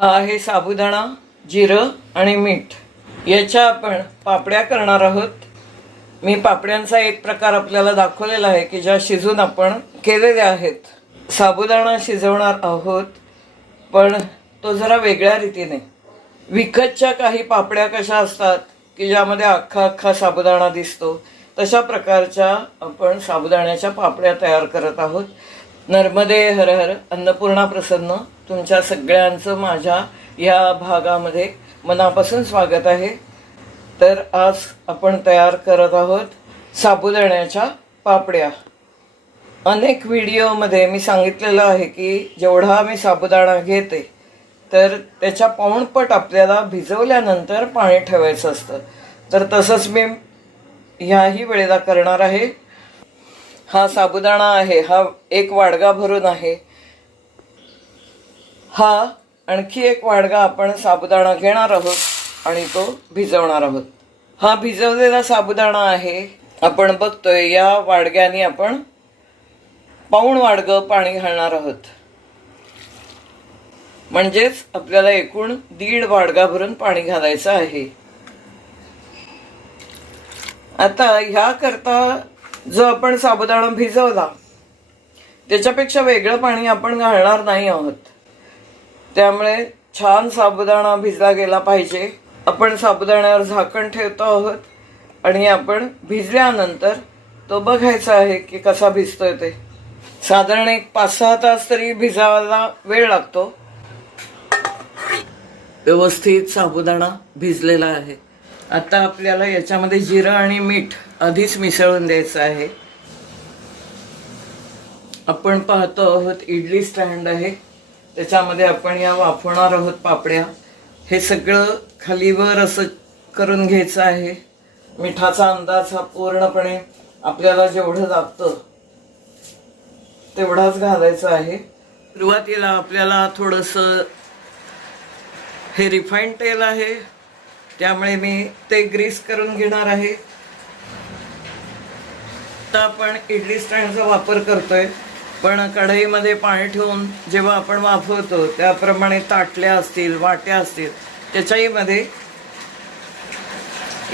हा आहे साबुदाणा जिरं आणि मीठ. याच्या आपण पापड्या करणार आहोत. मी पापड्यांचा एक प्रकार आपल्याला दाखवलेला आहे की ज्या शिजून आपण केलेल्या आहेत. साबुदाणा शिजवणार आहोत पण तो जरा वेगळ्या रीतीने. विकतच्या काही पापड्या कशा असतात की ज्यामध्ये अख्खा अख्खा साबुदाणा दिसतो तशा प्रकारच्या आपण साबुदाण्याच्या पापड्या तयार करत आहोत. नर्मदे हर हर अन्नपूर्णा प्रसन्न. तुमच्या सगळ्यांचं माझ्या या भागामध्ये मनापासून स्वागत आहे. तर आज आपण तयार करत आहोत साबुदाण्याच्या पापड्या. अनेक व्हिडिओमध्ये मी सांगितलेलं आहे की जेवढा मी साबुदाणा घेते तर त्याच्या पाऊणपट आपल्याला भिजवल्यानंतर पाणी ठेवायचं असतं. तर तसंच मी ह्याही वेळेला करणार आहे. हा साबुदाणा आहे हा एक वाडगा भरून आहे. हा आणखी एक वाडगा आपण साबुदाणा घेणार आहोत आणि तो भिजवणार आहोत. हा भिजवलेला साबुदाणा आहे आपण बघतोय या वाडग्याने आपण पाऊण वाडगं पाणी घालणार आहोत. म्हणजेच आपल्याला एकूण दीड वाडगा भरून पाणी घालायचं आहे. आता ह्या करता जो आपण साबुदाणा भिजवला त्याच्यापेक्षा वेगळं पाणी आपण घालणार नाही आहोत. त्यामुळे छान साबुदाणा भिजला गेला पाहिजे. आपण साबुदाण्यावर झाकण ठेवतो आहोत आणि आपण भिजल्यानंतर तो बघायचा आहे की कसा भिजतोय ते. साधारण एक पाच सहा तास तरी भिजायला वेळ लागतो. व्यवस्थित साबुदाणा भिजलेला आहे. आता आपल्याला याच्यामध्ये जिरं आणि मीठ आधीच मिसळून द्यायचं आहे. आपण पाहतो आहोत इडली स्टँड आहे. त्याच्यामध्ये आपण या वाफवणार आहोत पापड्या. हे सगळं खालीवर असं करून घ्यायचं आहे. मिठाचा अंदाज हा पूर्णपणे आपल्याला जेवढं लागतं तेवढाच घालायचा आहे. सुरुवातीला आपल्याला थोडंसं हे रिफाईंड तेल आहे. त्यामुळे मी ते ग्रीस करून घेणार आहे. आत्ता आपण इडली स्टँडचा वापर करतोय. पण कढईमध्ये पाणी ठेवून जेव्हा आपण वाफवतो त्याप्रमाणे ताटल्या असतील वाट्या असतील त्याच्याही मध्ये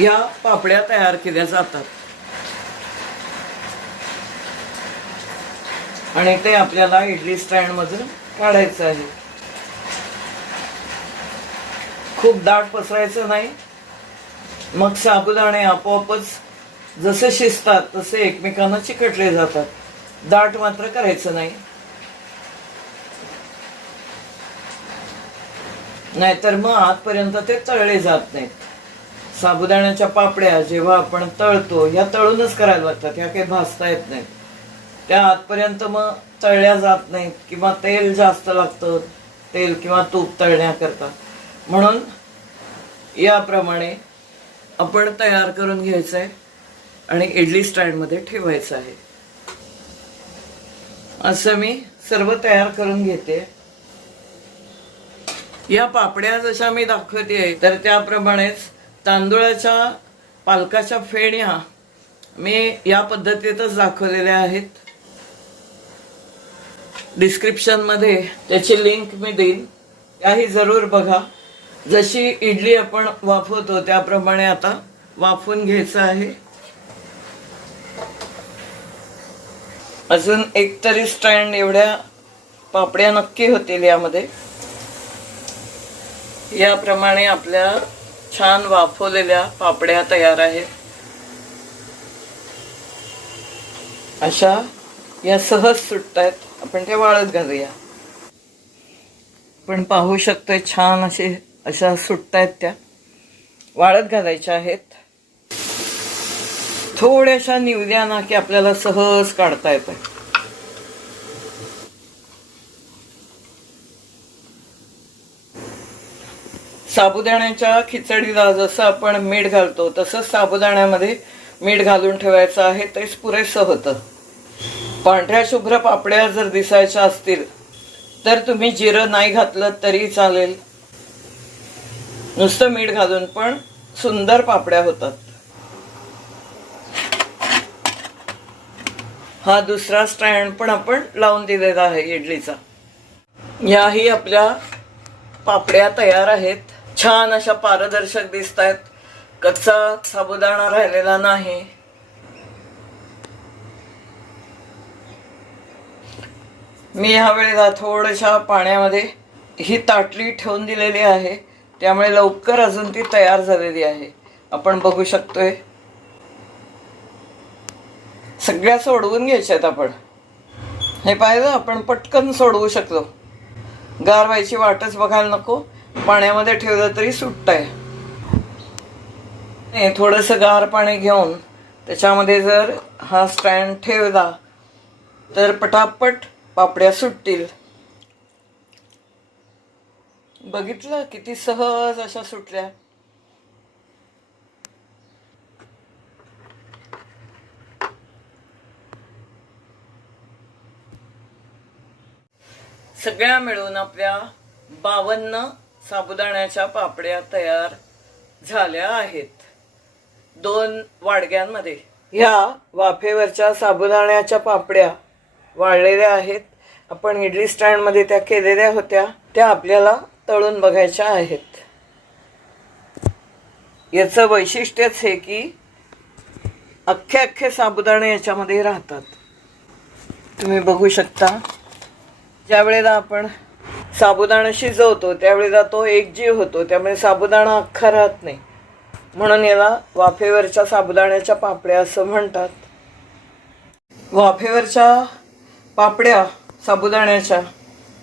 या पापड्या तयार केल्या जातात. आणि ते आपल्याला इडली स्टँडमधून काढायचं आहे. खूप दाट पसरायचं नाही. मग साबुदाणे आपोआपच जसे शिजतात तसे एकमेकांना चिकटले जातात. दाट मात्र करायचं नाही. नाहीतर मग आतपर्यंत ते तळले जात नाहीत. साबुदाण्याच्या पापड्या जेव्हा आपण तळतो ह्या तळूनच करायला लागतात ह्या काही भाजता येत नाहीत. त्या आतपर्यंत मग तळल्या जात नाहीत किंवा तेल जास्त लागतं तेल किंवा तूप तळण्याकरता. म्हणून याप्रमाणे आपण तयार करून घ्यायचं आहे आणि इडली स्टँडमध्ये ठेवायचं आहे. असं मी सर्व तयार करून घेते. या पापड्या जशा मी दाखवते तर त्याप्रमाणेच तांदूळाच्या पालकाच्या फेण्या मी या पद्धतीतच दाखवलेल्या आहेत. डिस्क्रिप्शनमध्ये त्याची लिंक मी देईन. त्याही जरूर बघा. जशी इडली आपण वाफवतो त्याप्रमाणे आता वाफवून घ्यायचं आहे. अजून एक तरी स्टँड एवढ्या पापड्या नक्की होतील यामध्ये. याप्रमाणे आपल्या छान वाफवलेल्या पापड्या तयार आहेत. अशा या सहज सुटत आहेत आपण त्या वाळत घालूया. पण पाहू शकतोय छान असे अशा सुटतायत त्या. वाळत घालायच्या आहेत. थोड्याशा निवद्या ना की आपल्याला सहज काढता येत साबुदाण्याच्या खिचडीला जसं आपण मीठ घालतो तसंच साबुदाण्यामध्ये मीठ घालून ठेवायचं आहे तेच पुरेसं होतं. पांढऱ्या शुभ्र पापड्या जर दिसायच्या असतील तर तुम्ही जिरं नाही घातलं तरी चालेल. नुसतं मीठ घालून पण सुंदर पापड्या होतात. हा दुसरा स्टँड पण आपण लावून दिलेला आहे इडलीचा. याही आपल्या पापड्या तयार आहेत. छान अशा पारदर्शक दिसत आहेत कच्चा साबुदाणा राहिलेला नाही. मी ह्या वेळेला थोड्याशा पाण्यामध्ये ही ताटली ठेवून दिलेली आहे. त्यामुळे लवकर अजून ती तयार झालेली आहे. आपण बघू शकतोय. सगळ्या सोडवून घ्यायच्यात आपण. हे पाहिलं आपण पटकन सोडवू शकतो. गार व्हायची वाटच बघायला नको पाण्यामध्ये ठेवलं तरी सुट्ट आहे. थोडंसं गार पाणी घेऊन त्याच्यामध्ये जर हा स्टँड ठेवला तर पटापट पापड्या सुटतील. बघितलं किती सहज अशा सुटल्या. सगळ्या मिळून आपल्या बावन्न साबुदाण्याच्या पापड्या तयार झाल्या आहेत. दोन वाडग्यांमध्ये ह्या वाफेवरच्या साबुदाण्याच्या पापड्या वाळलेल्या आहेत. आपण इडली स्टँडमध्ये त्या केलेल्या होत्या. त्या आपल्याला तळून बघायच्या आहेत. याचं वैशिष्ट्यच हे की अख्खे अख्खे साबुदाणे याच्यामध्ये राहतात. तुम्ही बघू शकता. ज्या वेळेला आपण साबुदाणा शिजवतो त्यावेळेला तो एकजीव होतो. त्यामुळे साबुदाणा अख्खा राहत नाही. म्हणून याला वाफेवरच्या साबुदाण्याच्या पापड्या असं म्हणतात. वाफेवरच्या पापड्या साबुदाण्याच्या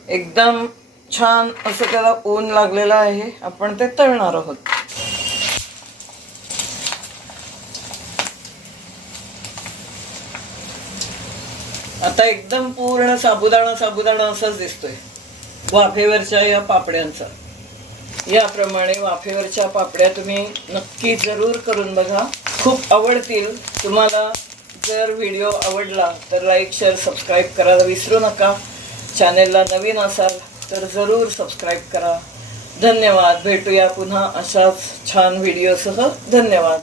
एकदम छान असं त्याला ऊन लागलेलं आहे. आपण ते तळणार आहोत. आता एकदम पूर्ण साबुदाणा साबुदाणा असाच दिसतोय. वाफेवरच्या या पापड्यांचा. याप्रमाणे वाफेवरच्या पापड्या तुम्ही नक्की जरूर करून बघा. खूप आवडतील. तुम्हाला जर व्हिडिओ आवडला तर लाईक शेअर सबस्क्राईब करायला विसरू नका. चॅनेलला नवीन असाल तर जरूर सबस्क्राईब करा. धन्यवाद. भेटूया पुन्हा अशाच छान व्हिडिओसह. धन्यवाद.